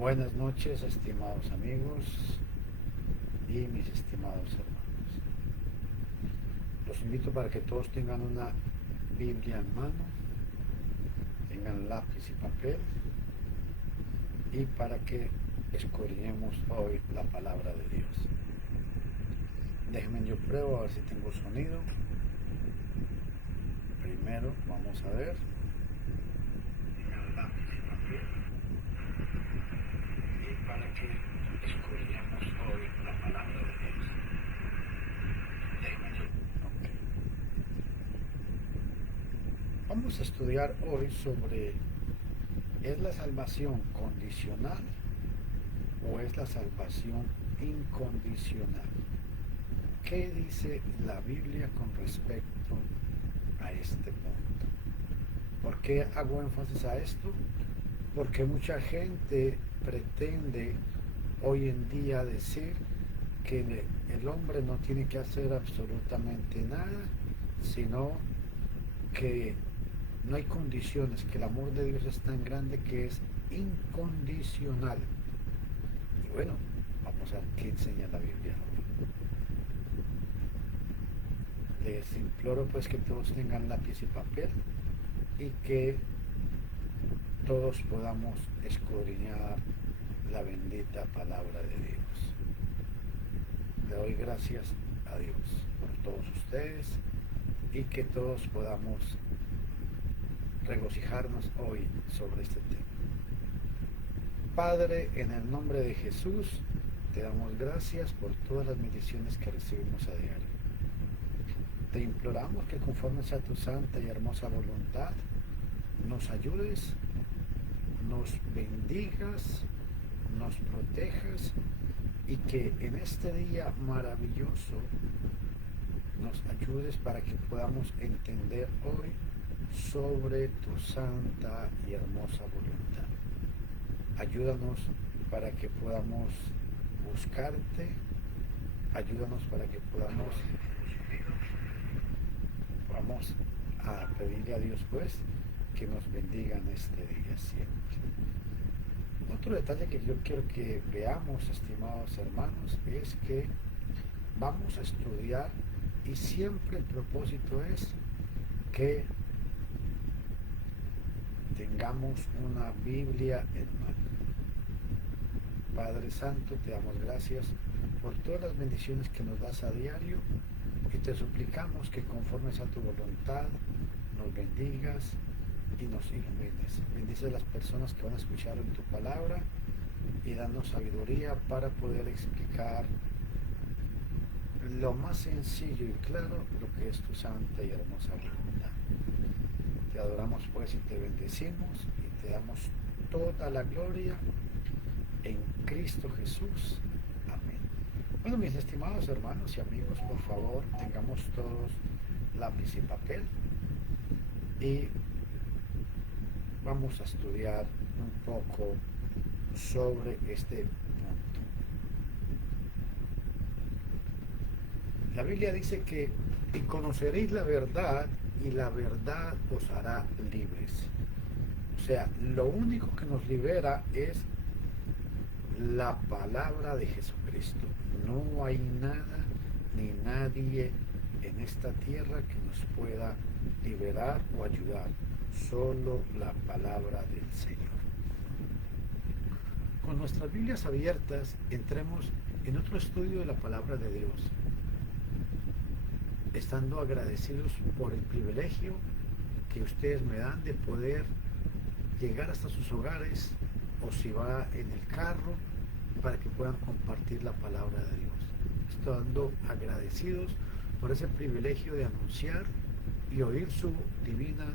Buenas noches, estimados amigos y mis estimados hermanos. Los invito para que todos tengan una Biblia en mano, tengan lápiz y papel y para que escudriñemos hoy la palabra de Dios. Déjenme yo pruebo a ver si tengo sonido. Primero vamos a ver. Tengan lápiz y papel y para que escudriñemos hoy la palabra de Dios. Déjenme yo. Ok. Vamos a estudiar hoy sobre ¿es la salvación condicional o es la salvación incondicional? ¿Qué dice la Biblia con respecto a este punto? ¿Por qué hago énfasis a esto? Porque mucha gente pretende hoy en día decir que el hombre no tiene que hacer absolutamente nada, sino que no hay condiciones, que el amor de Dios es tan grande que es incondicional. Y bueno, vamos a ver qué enseña la Biblia hoy. Les imploro pues que todos tengan lápiz y papel y que todos podamos escudriñar la bendita palabra de Dios. Le doy gracias a Dios por todos ustedes y que todos podamos regocijarnos hoy sobre este tema. Padre, en el nombre de Jesús, te damos gracias por todas las bendiciones que recibimos a diario. Te imploramos que conforme sea tu santa y hermosa voluntad, nos ayudes, nos bendigas, nos protejas y que en este día maravilloso nos ayudes para que podamos entender hoy sobre tu santa y hermosa voluntad. Ayúdanos para que podamos buscarte, ayúdanos para que podamos a pedirle a Dios pues que nos bendiga en este día siempre. Otro detalle que yo quiero que veamos, estimados hermanos, es que vamos a estudiar y siempre el propósito es que tengamos una Biblia en mano. Padre Santo, te damos gracias por todas las bendiciones que nos das a diario y te suplicamos que conforme a tu voluntad nos bendigas y nos ilumines. Bendice a las personas que van a escuchar en tu palabra y danos sabiduría para poder explicar lo más sencillo y claro lo que es tu santa y hermosa voluntad. Te adoramos pues y te bendecimos y te damos toda la gloria en Cristo Jesús. Amén. Bueno, mis estimados hermanos y amigos, por favor, tengamos todos lápiz y papel y vamos a estudiar un poco sobre este punto. La Biblia dice que y conoceréis la verdad y la verdad os hará libres. O sea, lo único que nos libera es la palabra de Jesucristo. No hay nada ni nadie en esta tierra que nos pueda liberar o ayudar. Solo la palabra del Señor. Con nuestras Biblias abiertas, entremos en otro estudio de la palabra de Dios, estando agradecidos por el privilegio que ustedes me dan de poder llegar hasta sus hogares o si va en el carro para que puedan compartir la palabra de Dios. Estando agradecidos por ese privilegio de anunciar y oír su divina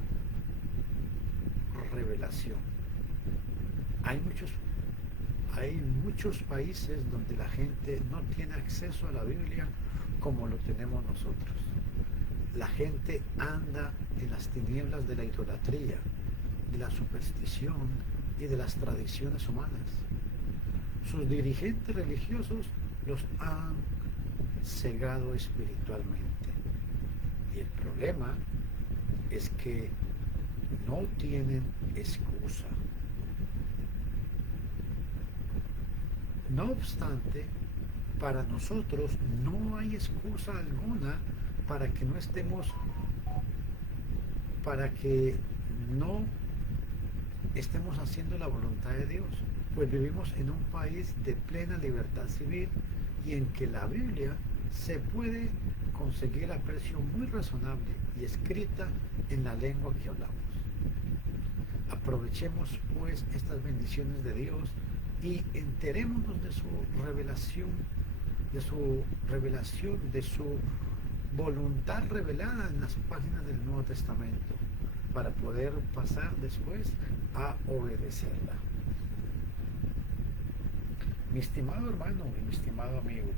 revelación. Hay muchos países donde la gente no tiene acceso a la Biblia como lo tenemos nosotros. La gente anda en las tinieblas de la idolatría, de la superstición y de las tradiciones humanas. Sus dirigentes religiosos los han cegado espiritualmente. Y el problema es que no tienen excusa. No obstante, para nosotros no hay excusa alguna para que no estemos, para que no estemos haciendo la voluntad de Dios, pues vivimos en un país de plena libertad civil y en que la Biblia se puede conseguir a precio muy razonable y escrita en la lengua que hablamos. Aprovechemos pues estas bendiciones de Dios y enterémonos de su revelación, de su voluntad revelada en las páginas del Nuevo Testamento, para poder pasar después a obedecerla. Mi estimado hermano y mi estimado amigo,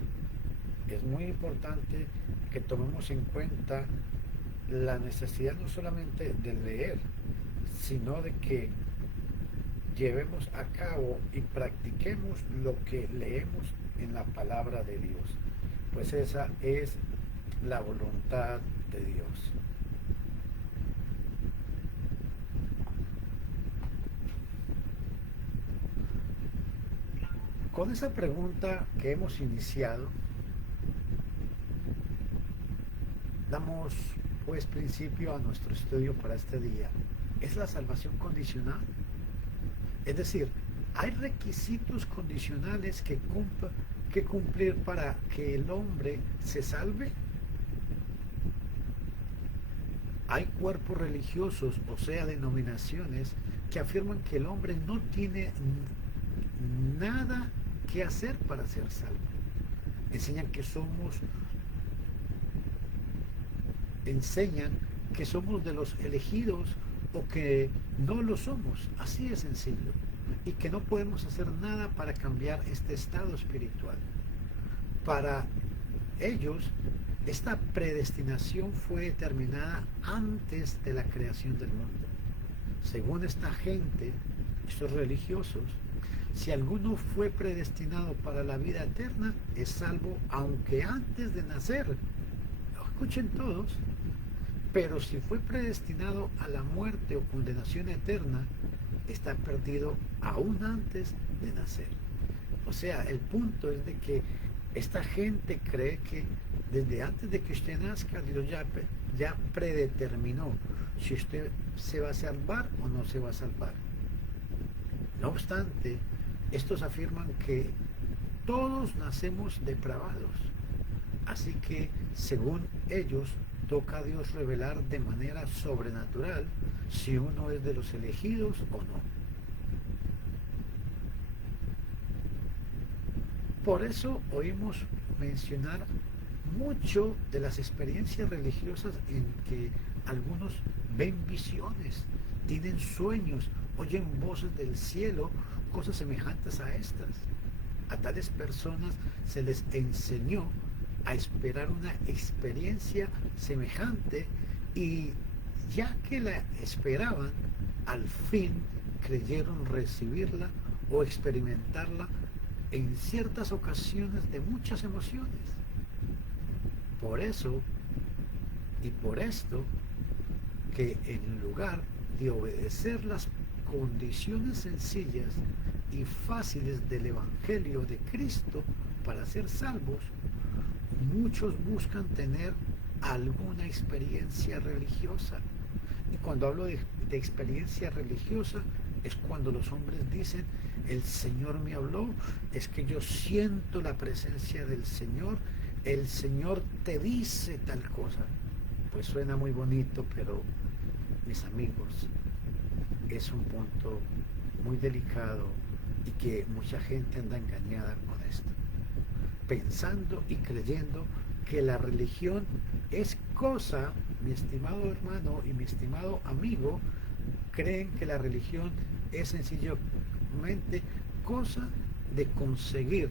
es muy importante que tomemos en cuenta la necesidad no solamente de leer, sino de que llevemos a cabo y practiquemos lo que leemos en la palabra de Dios, pues esa es la voluntad de Dios. Con esa pregunta que hemos iniciado, damos pues principio a nuestro estudio para este día. ¿Es la salvación condicional? Es decir, ¿hay requisitos condicionales que cumplir para que el hombre se salve? Hay cuerpos religiosos, o sea, denominaciones, que afirman que el hombre no tiene nada que hacer para ser salvo. Enseñan que somos de los elegidos o que no lo somos, así de sencillo, y que no podemos hacer nada para cambiar este estado espiritual. Para ellos, esta predestinación fue determinada antes de la creación del mundo. Según esta gente, estos religiosos, si alguno fue predestinado para la vida eterna, es salvo aunque antes de nacer. Escuchen todos. Pero si fue predestinado a la muerte o condenación eterna, está perdido aún antes de nacer. O sea, el punto es de que esta gente cree que desde antes de que usted nazca, Dios ya predeterminó si usted se va a salvar o no se va a salvar. No obstante, estos afirman que todos nacemos depravados. Así que, según ellos, toca a Dios revelar de manera sobrenatural si uno es de los elegidos o no. Por eso oímos mencionar mucho de las experiencias religiosas en que algunos ven visiones, tienen sueños, oyen voces del cielo, cosas semejantes a estas. A tales personas se les enseñó a esperar una experiencia semejante y ya que la esperaban, al fin creyeron recibirla o experimentarla en ciertas ocasiones de muchas emociones. Por eso y por esto, que en lugar de obedecer las condiciones sencillas y fáciles del Evangelio de Cristo para ser salvos, muchos buscan tener alguna experiencia religiosa. Y cuando hablo de experiencia religiosa, es cuando los hombres dicen, el Señor me habló, es que yo siento la presencia del Señor, el Señor te dice tal cosa. Pues suena muy bonito, pero mis amigos, es un punto muy delicado y que mucha gente anda engañada con esto, pensando y creyendo que la religión es cosa, mi estimado hermano y mi estimado amigo, creen que la religión es sencillamente cosa de conseguir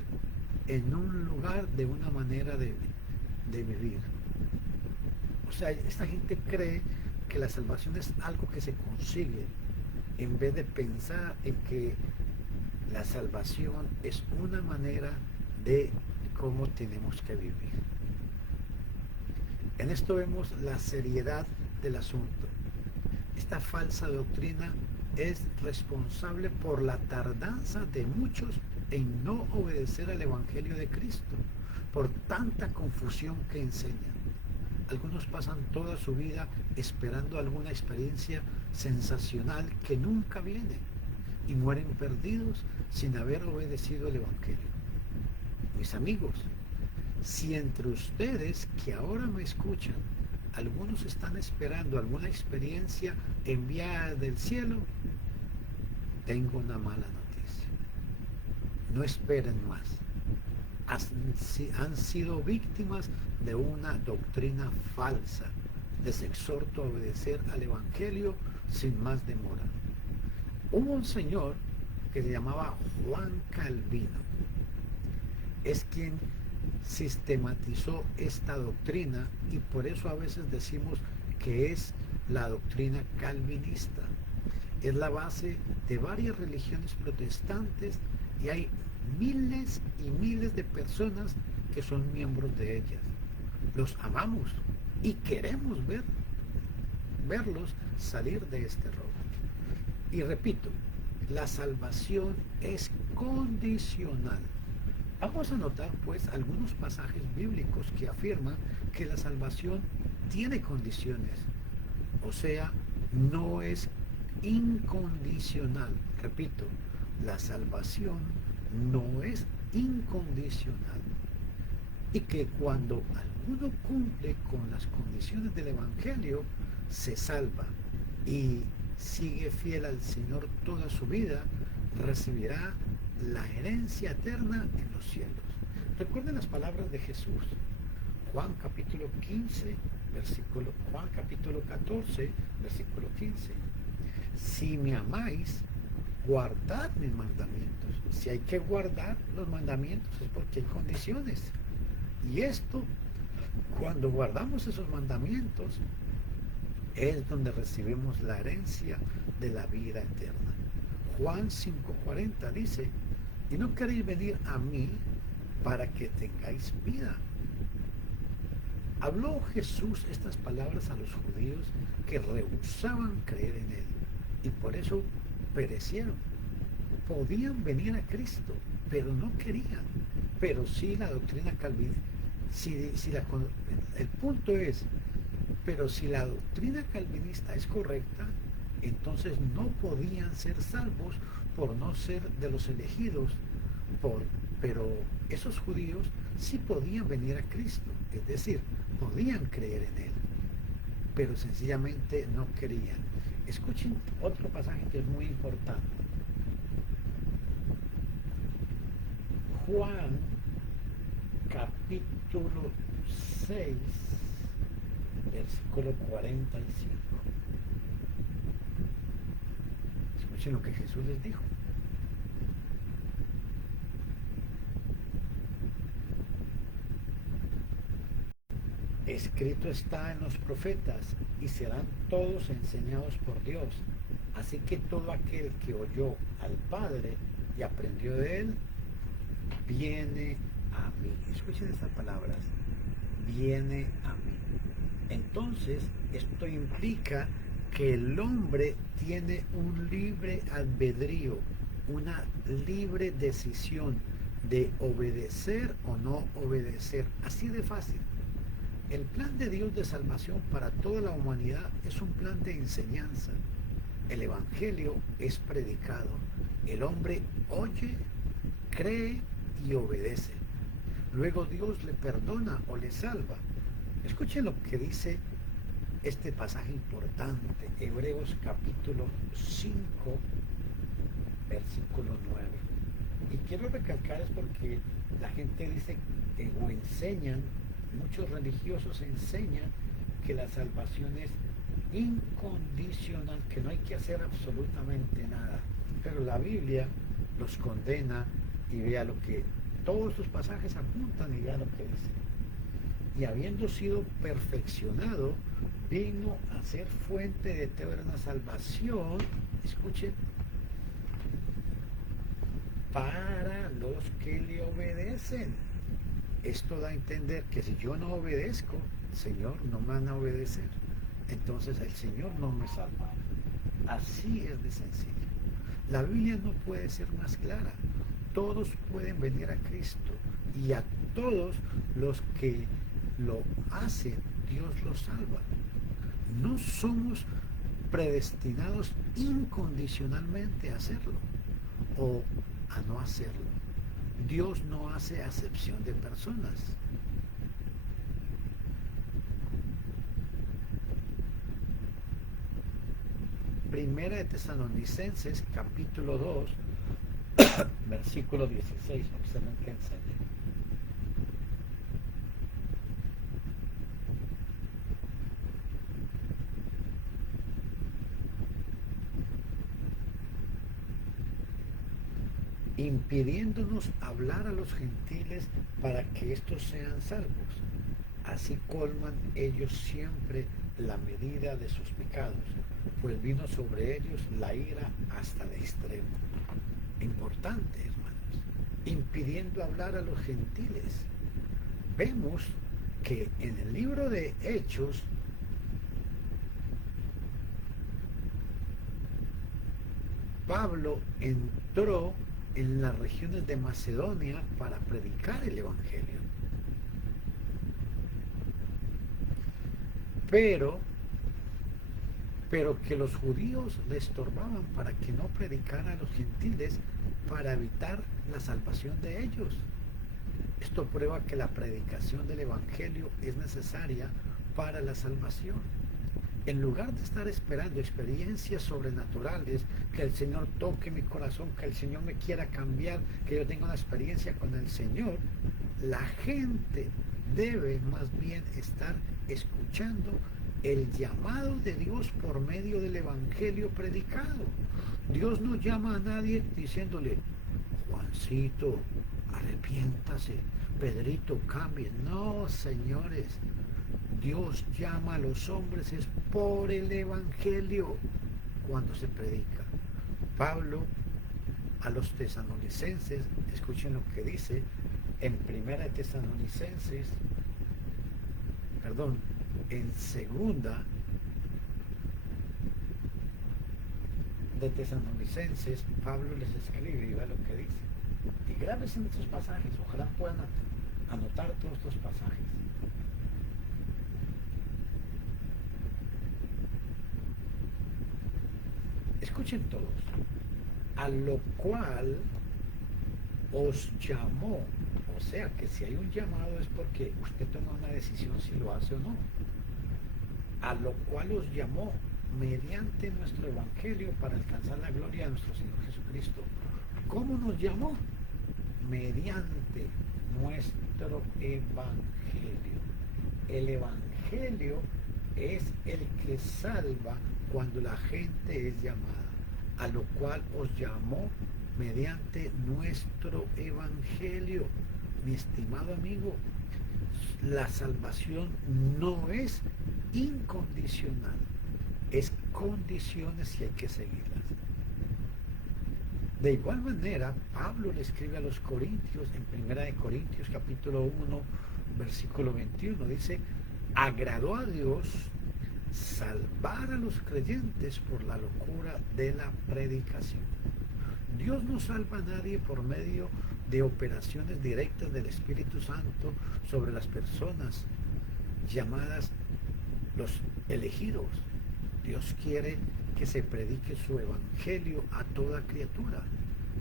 en un lugar de una manera de vivir. O sea, esta gente cree que la salvación es algo que se consigue, en vez de pensar en que la salvación es una manera de cómo tenemos que vivir. En esto vemos la seriedad del asunto. Esta falsa doctrina es responsable por la tardanza de muchos en no obedecer al Evangelio de Cristo por tanta confusión que enseñan. Algunos pasan toda su vida esperando alguna experiencia sensacional que nunca viene y mueren perdidos sin haber obedecido el Evangelio. Mis amigos, si entre ustedes que ahora me escuchan, algunos están esperando alguna experiencia enviada del cielo, tengo una mala noticia. No esperen más. Han sido víctimas de una doctrina falsa. Les exhorto a obedecer al Evangelio sin más demora. Hubo un señor que se llamaba Juan Calvino. Es quien sistematizó esta doctrina y por eso a veces decimos que es la doctrina calvinista. Es la base de varias religiones protestantes y hay miles y miles de personas que son miembros de ellas. Los amamos y queremos verlos salir de este robo. Y repito, la salvación es condicional. Vamos a notar pues algunos pasajes bíblicos que afirman que la salvación tiene condiciones, o sea, no es incondicional. Repito, la salvación no es incondicional. Y que cuando alguno cumple con las condiciones del Evangelio, se salva y sigue fiel al Señor toda su vida, recibirá la herencia eterna en los cielos. Recuerden las palabras de Jesús. Juan capítulo 15, Juan capítulo 14, versículo 15. Si me amáis, guardad mis mandamientos. Si hay que guardar los mandamientos es porque hay condiciones. Y esto, cuando guardamos esos mandamientos, es donde recibimos la herencia de la vida eterna. Juan 5:40 dice, y no queréis venir a mí para que tengáis vida. Habló Jesús estas palabras a los judíos que rehusaban creer en él y por eso perecieron. Podían venir a Cristo, pero no querían. Pero sí la doctrina calvinista, el punto es, pero si la doctrina calvinista es correcta, entonces no podían ser salvos por no ser de los elegidos, pero esos judíos sí podían venir a Cristo, es decir, podían creer en él, pero sencillamente no querían. Escuchen otro pasaje que es muy importante. Juan capítulo 6, versículo 45. Escuchen lo que Jesús les dijo. Escrito está en los profetas, y serán todos enseñados por Dios. Así que todo aquel que oyó al Padre y aprendió de él, viene a mí. Escuchen estas palabras. Viene a mí. Entonces, esto implica que el hombre tiene un libre albedrío, una libre decisión de obedecer o no obedecer. Así de fácil. El plan de Dios de salvación para toda la humanidad es un plan de enseñanza. El Evangelio es predicado. El hombre oye, cree y obedece. Luego Dios le perdona o le salva. Escuchen lo que dice este pasaje importante, Hebreos capítulo 5, versículo 9. Y quiero recalcar es porque la gente dice o enseñan, muchos religiosos enseñan que la salvación es incondicional, que no hay que hacer absolutamente nada. Pero la Biblia los condena y vea lo que todos sus pasajes apuntan y vea lo que dice. Y habiendo sido perfeccionado, vino a ser fuente de eterna salvación, escuchen, para los que le obedecen. Esto da a entender que si yo no obedezco, el Señor no me van a obedecer. Entonces el Señor no me salva. Así es de sencillo. La Biblia no puede ser más clara. todos pueden venir a Cristo y a todos los que lo hacen, Dios los salva. No somos predestinados incondicionalmente a hacerlo o a no hacerlo. Dios no hace acepción de personas. Primera de Tesalonicenses, capítulo 2, versículo 16, observen qué enseña. Impidiéndonos hablar a los gentiles para que estos sean salvos. Así colman ellos siempre la medida de sus pecados, pues vino sobre ellos la ira hasta el extremo. Importante, hermanos, impidiendo hablar a los gentiles. Vemos que en el libro de Hechos, Pablo entró en las regiones de Macedonia para predicar el Evangelio. Pero que los judíos le estorbaban para que no predicara a los gentiles para evitar la salvación de ellos. Esto prueba que la predicación del Evangelio es necesaria para la salvación. En lugar de estar esperando experiencias sobrenaturales, que el Señor toque mi corazón, que el Señor me quiera cambiar, que yo tenga una experiencia con el Señor, la gente debe más bien estar escuchando el llamado de Dios por medio del Evangelio predicado. Dios no llama a nadie diciéndole, Juancito, arrepiéntase, Pedrito, cambie. No, señores, Dios llama a los hombres es por el Evangelio cuando se predica. Pablo a los tesalonicenses, escuchen lo que dice en segunda de Tesalonicenses, Pablo les escribe y ve lo que dice. Y grábense en estos pasajes, ojalá puedan anotar todos estos pasajes. Escuchen todos. A lo cual os llamó, o sea que si hay un llamado es porque usted toma una decisión si lo hace o no. A lo cual os llamó mediante nuestro evangelio para alcanzar la gloria de nuestro Señor Jesucristo. ¿Cómo nos llamó? Mediante nuestro evangelio. El evangelio es el que salva cuando la gente es llamada, a lo cual os llamó mediante nuestro evangelio. Mi estimado amigo, la salvación no es incondicional, es condiciones y hay que seguirlas. De igual manera, Pablo le escribe a los Corintios en 1 Corintios capítulo 1 versículo 21, dice, agradó a Dios salvar a los creyentes por la locura de la predicación. Dios no salva a nadie por medio de operaciones directas del Espíritu Santo sobre las personas llamadas los elegidos. Dios quiere que se predique su evangelio a toda criatura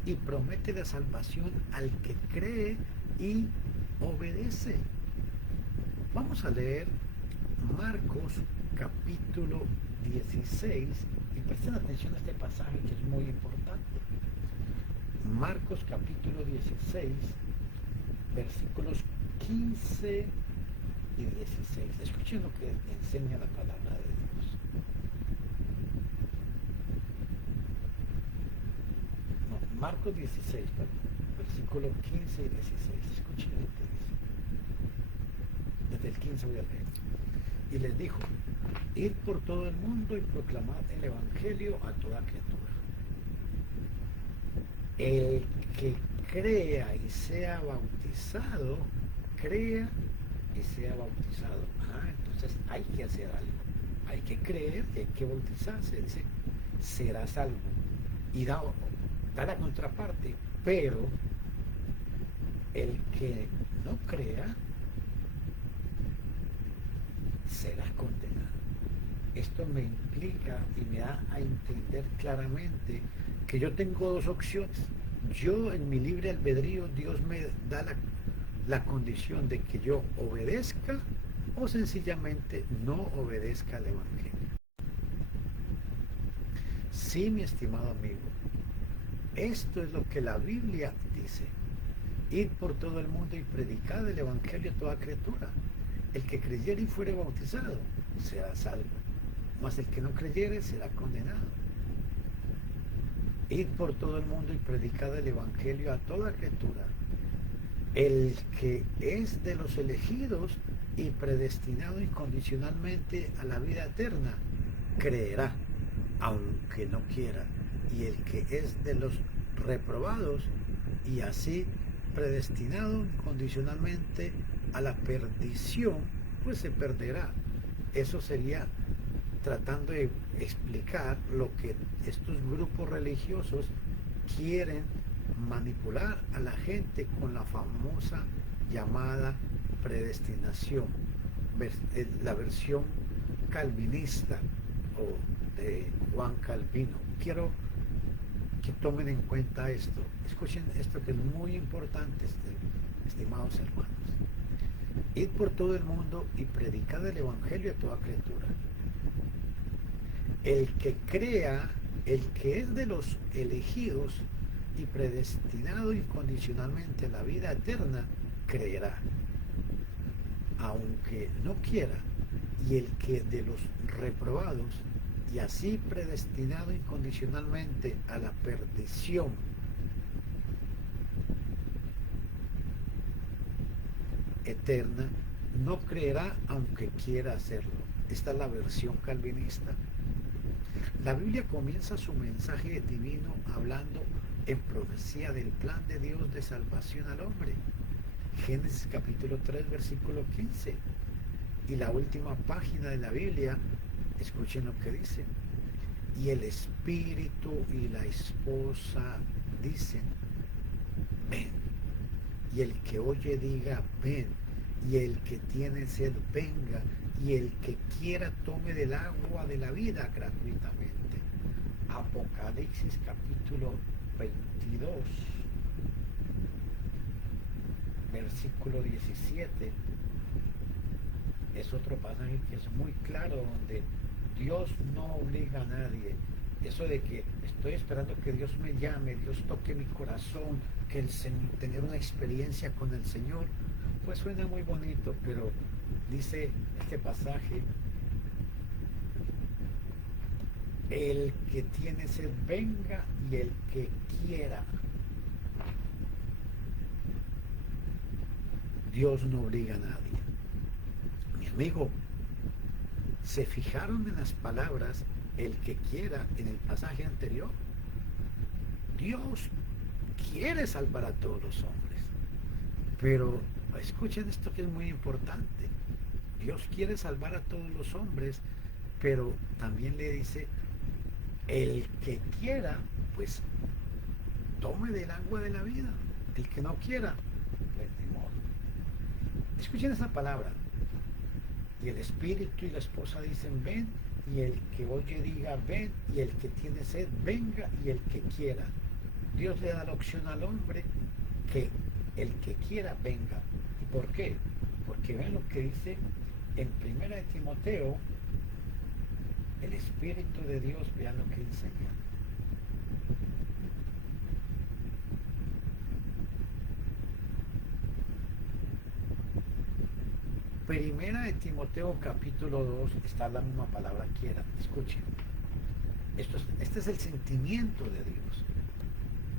y promete la salvación al que cree y obedece. Vamos a leer Marcos capítulo 16 y presten atención a este pasaje que es muy importante. Marcos capítulo 16 versículos 15 y 16. Escuchen lo que enseña la palabra de Dios. No, Marcos 16, versículo 15 y 16. Escuchen lo que dice. Desde el 15 voy a leer. Y les dijo, id por todo el mundo y proclamad el evangelio a toda criatura. El que crea y sea bautizado, crea y sea bautizado. Entonces hay que hacer algo. Hay que creer y hay que bautizarse. Dice, será salvo. Y da la contraparte, pero El que no crea será condenado. Esto me implica y me da a entender claramente que yo tengo dos opciones. Yo en mi libre albedrío, Dios me da la condición de que yo obedezca o sencillamente no obedezca al Evangelio. Sí, mi estimado amigo, esto es lo que la Biblia dice. Id por todo el mundo y predicad el Evangelio a toda criatura. El que creyere y fuere bautizado será salvo, mas el que no creyere será condenado. Id por todo el mundo y predicad el Evangelio a toda criatura. El que es de los elegidos y predestinado incondicionalmente a la vida eterna, creerá, aunque no quiera. Y el que es de los reprobados y así predestinado incondicionalmente a la perdición, pues se perderá. Eso sería tratando de explicar lo que estos grupos religiosos quieren manipular a la gente con la famosa llamada predestinación, la versión calvinista o de Juan Calvino. Quiero que tomen en cuenta esto. Escuchen esto que es muy importante, estimados hermanos. Id por todo el mundo y predicad el Evangelio a toda criatura. El que crea, el que es de los elegidos y predestinado incondicionalmente a la vida eterna, creerá, aunque no quiera. Y el que de los reprobados y así predestinado incondicionalmente a la perdición, eterna, no creerá aunque quiera hacerlo. Esta es la versión calvinista. La Biblia comienza su mensaje divino hablando en profecía del plan de Dios de salvación al hombre. Génesis capítulo 3, versículo 15. Y la última página de la Biblia, escuchen lo que dice. Y el espíritu y la esposa dicen, ven. Y el que oye diga, ven. Y el que tiene sed, venga. Y el que quiera tome del agua de la vida gratuitamente. Apocalipsis capítulo 22, versículo 17. Es otro pasaje que es muy claro, donde Dios no obliga a nadie. Eso de que estoy esperando que Dios me llame, Dios toque mi corazón, que el Señor, tener una experiencia con el Señor, pues suena muy bonito, pero dice este pasaje, el que tiene sed venga y el que quiera. Dios no obliga a nadie. Mi amigo, ¿se fijaron en las palabras el que quiera en el pasaje anterior? Dios quiere salvar a todos los hombres, pero escuchen esto que es muy importante. Dios quiere salvar a todos los hombres, pero también le dice, el que quiera, pues tome del agua de la vida. El que no quiera, pues ni modo. Escuchen esa palabra. Y el espíritu y la esposa dicen, ven. Y el que oye diga, ven. Y el que tiene sed, venga. Y el que quiera. Dios le da la opción al hombre que el que quiera venga. ¿Y por qué? Porque vean lo que dice en 1 de Timoteo, el Espíritu de Dios, vean lo que enseña. Primera de Timoteo capítulo 2 está la misma palabra quiera. Escuchen. Este es el sentimiento de Dios,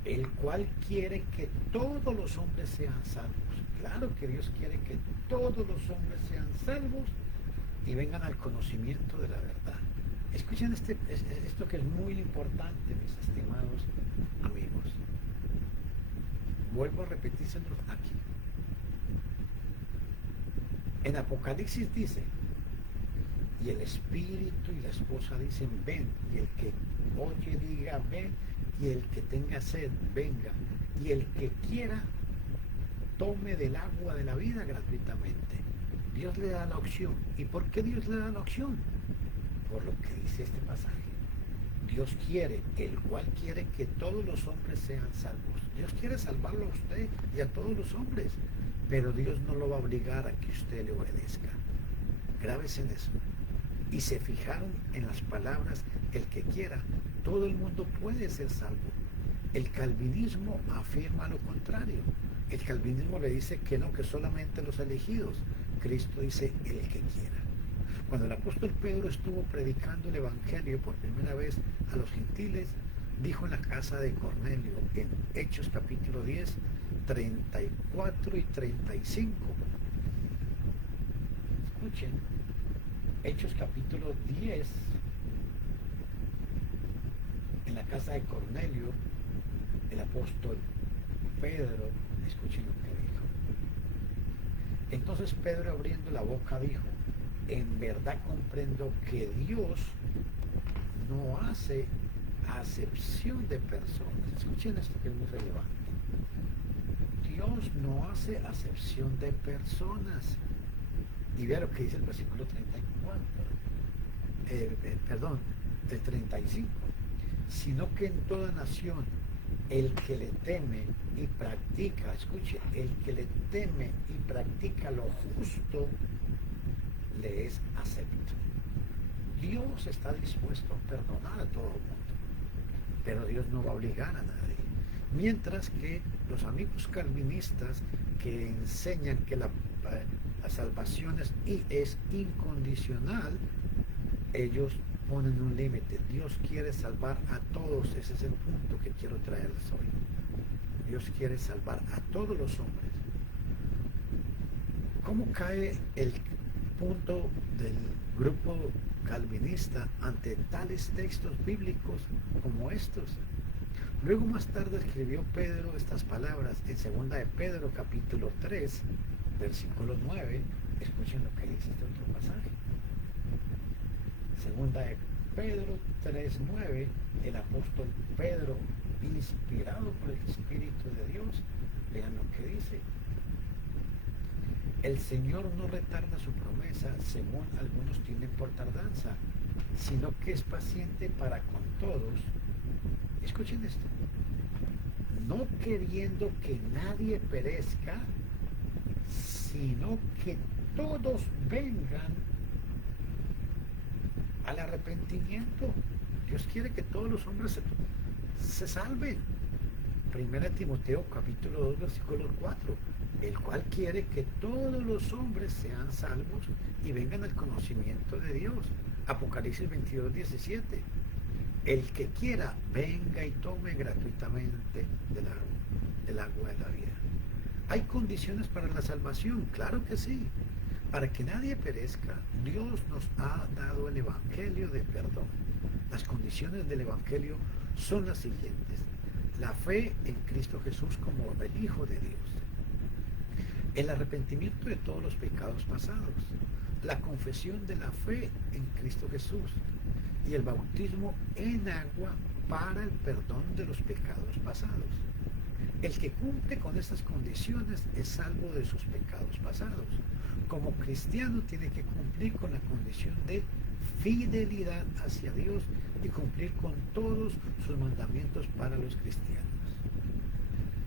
el cual quiere que todos los hombres sean salvos. Claro que Dios quiere que todos los hombres sean salvos y vengan al conocimiento de la verdad. Escuchen esto que es muy importante, mis estimados amigos. Vuelvo a repetírselo aquí. En Apocalipsis dice, y el espíritu y la esposa dicen, ven. Y el que oye diga, ven. Y el que tenga sed, venga. Y el que quiera, tome del agua de la vida gratuitamente. Dios le da la opción. ¿Y por qué Dios le da la opción? Por lo que dice este pasaje. Dios quiere, el cual quiere que todos los hombres sean salvos. Dios quiere salvarlo a usted y a todos los hombres, pero Dios no lo va a obligar a que usted le obedezca. Grábese en eso. Y se fijaron en las palabras, el que quiera, todo el mundo puede ser salvo. El calvinismo afirma lo contrario. El calvinismo le dice que no, que solamente los elegidos. Cristo dice el que quiera. Cuando el apóstol Pedro estuvo predicando el evangelio por primera vez a los gentiles, dijo en la casa de Cornelio, en Hechos capítulo 10, 34 y 35. Escuchen, Hechos capítulo 10, en la casa de Cornelio, el apóstol Pedro, escuchen lo que dijo. Entonces Pedro, abriendo la boca, dijo: en verdad comprendo que Dios no hace acepción de personas. Escuchen esto que es muy relevante. Dios no hace acepción de personas. Y vea lo que dice el versículo 34, el 35. Sino que en toda nación el que le teme y practica, escuche, el que le teme y practica lo justo, le es acepto. Dios está dispuesto a perdonar a todo el mundo, pero Dios no va a obligar a nadie. Mientras que los amigos calvinistas que enseñan que la salvación es incondicional, ellos ponen un límite. Dios quiere salvar a todos. Ese es el punto que quiero traerles hoy. Dios quiere salvar a todos los hombres. ¿Cómo cae el punto del grupo calvinista ante tales textos bíblicos como estos? Luego más tarde escribió Pedro estas palabras en 2 de Pedro capítulo 3, versículo 9. Escuchen lo que dice este otro pasaje. 2 de Pedro 3:9, el apóstol Pedro, inspirado por el Espíritu de Dios, vean lo que dice: el Señor no retarda su promesa, según algunos tienen por tardanza, sino que es paciente para con todos. Escuchen esto: no queriendo que nadie perezca, sino que todos vengan al arrepentimiento. Dios quiere que todos los hombres se salven. 1 Timoteo capítulo 2 versículo 4, el cual quiere que todos los hombres sean salvos y vengan al conocimiento de Dios. Apocalipsis 22, 17, el que quiera venga y tome gratuitamente del agua de la vida. ¿Hay condiciones para la salvación? Claro que sí. Para que nadie perezca, Dios nos ha dado el evangelio de perdón. Las condiciones del evangelio son las siguientes: la fe en Cristo Jesús como el Hijo de Dios, el arrepentimiento de todos los pecados pasados, la confesión de la fe en Cristo Jesús y el bautismo en agua para el perdón de los pecados pasados. El que cumple con estas condiciones es salvo de sus pecados pasados. Como cristiano tiene que cumplir con la condición de fidelidad hacia Dios y cumplir con todos sus mandamientos para los cristianos.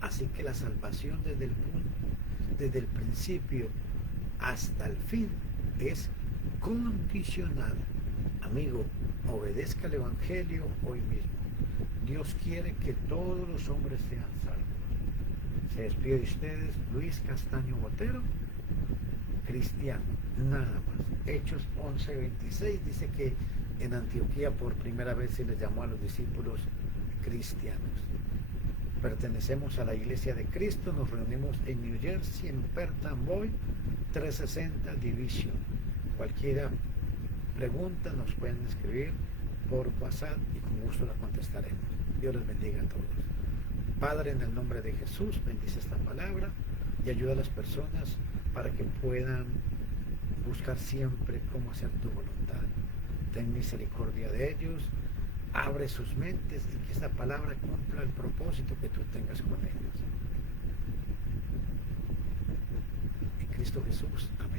Así que la salvación desde el principio hasta el fin es condicional. Amigo, obedezca el evangelio hoy mismo. Dios quiere que todos los hombres sean salvos. Se despide de ustedes Luis Castaño Botero, cristiano, nada más. Hechos 11:26 dice que en Antioquía por primera vez se les llamó a los discípulos cristianos. Pertenecemos a la Iglesia de Cristo, nos reunimos en New Jersey, en Perth Boy 360 Division. Cualquier pregunta nos pueden escribir por WhatsApp y con gusto la contestaremos. Dios les bendiga a todos. Padre, en el nombre de Jesús, bendice esta palabra y ayuda a las personas para que puedan buscar siempre cómo hacer tu voluntad. Ten misericordia de ellos, abre sus mentes y que esta palabra cumpla el propósito que tú tengas con ellos. Cristo Jesús. Amén.